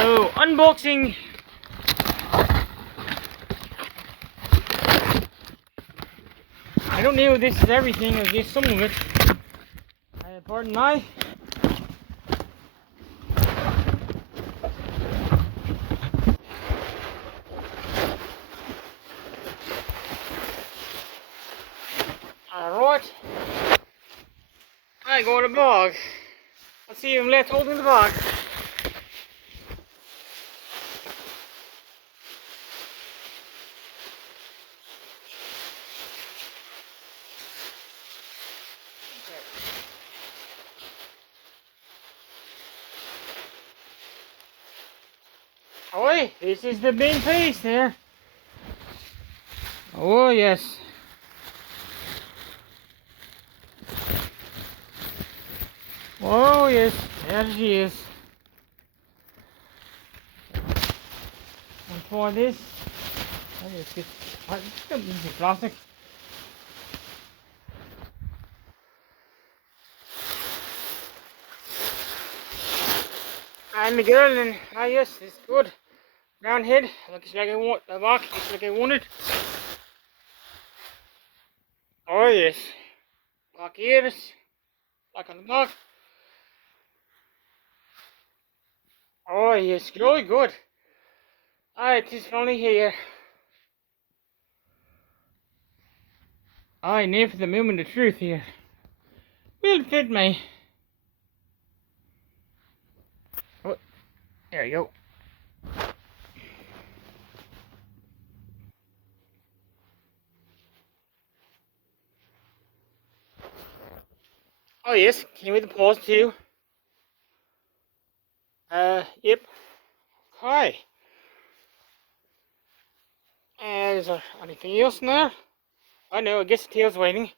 So, unboxing. I don't know if this is everything or just some of it. Pardon I. Alright. I got a bag. Let's see if I'm left holding the bag. Oh, this is the main piece there. Oh yes. Oh yes, there she is. And for this, I just get the plastic. And the girl, and yes, it's good. Brown head, looks like I want the back, looks like I wanted. Oh yes. Black ears, black on the back. Oh yes, really good. It is finally here. I near for the moment of truth here. Will fit me. Oh, there you go. Oh yes, came with the paws too. Yep. Hi. And is there anything else in there? I know, I guess the tail's waiting.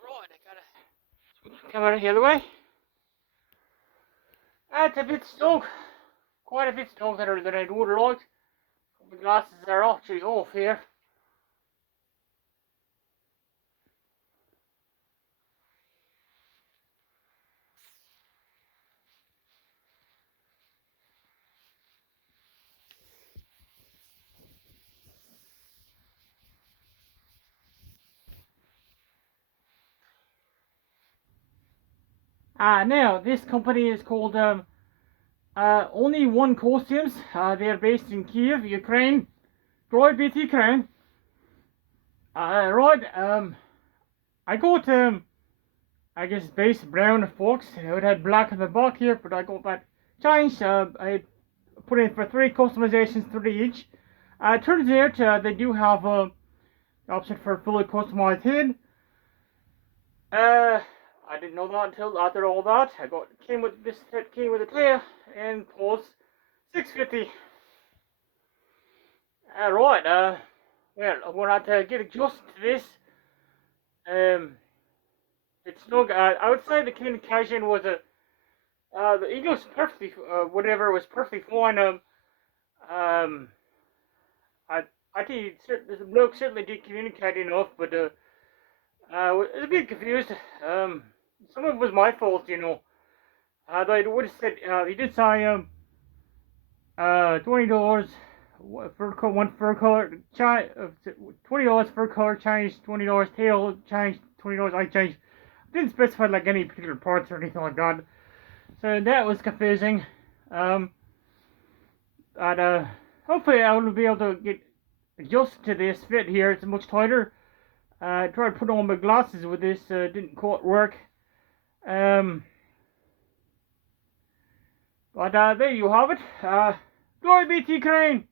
Right, I gotta come out of here the way. It's a bit stuck. Quite a bit stuck that I would have liked. The glasses are actually off here. Now this company is called Only One Costumes. They are based in Kiev, Ukraine. Glory be to Ukraine. Right, I got I guess base brown fox. It had black on the back here, but I got that changed. I put in for 3 customizations, 3 each. Turns out they do have the option for fully customized head. I didn't know that until after all that. Came with this set, came with a tail and plus $6.50. Right, well, I'm gonna have to get adjusted to this. It's snug. I would say the King occasion was the Eagles perfectly, whatever was perfectly fine. I I think the bloke certainly did communicate enough, but I was a bit confused. Some of it was my fault, you know. They would have said he did say $20 for one fur color, $20 fur color change, $20 tail change, $20 eye change. Didn't specify like any particular parts or anything like that. So that was confusing. But hopefully I will be able to get adjust to this fit here. It's much tighter. I tried to put on my glasses with this, didn't quite work. But there you have it. Glory be to Ukraine!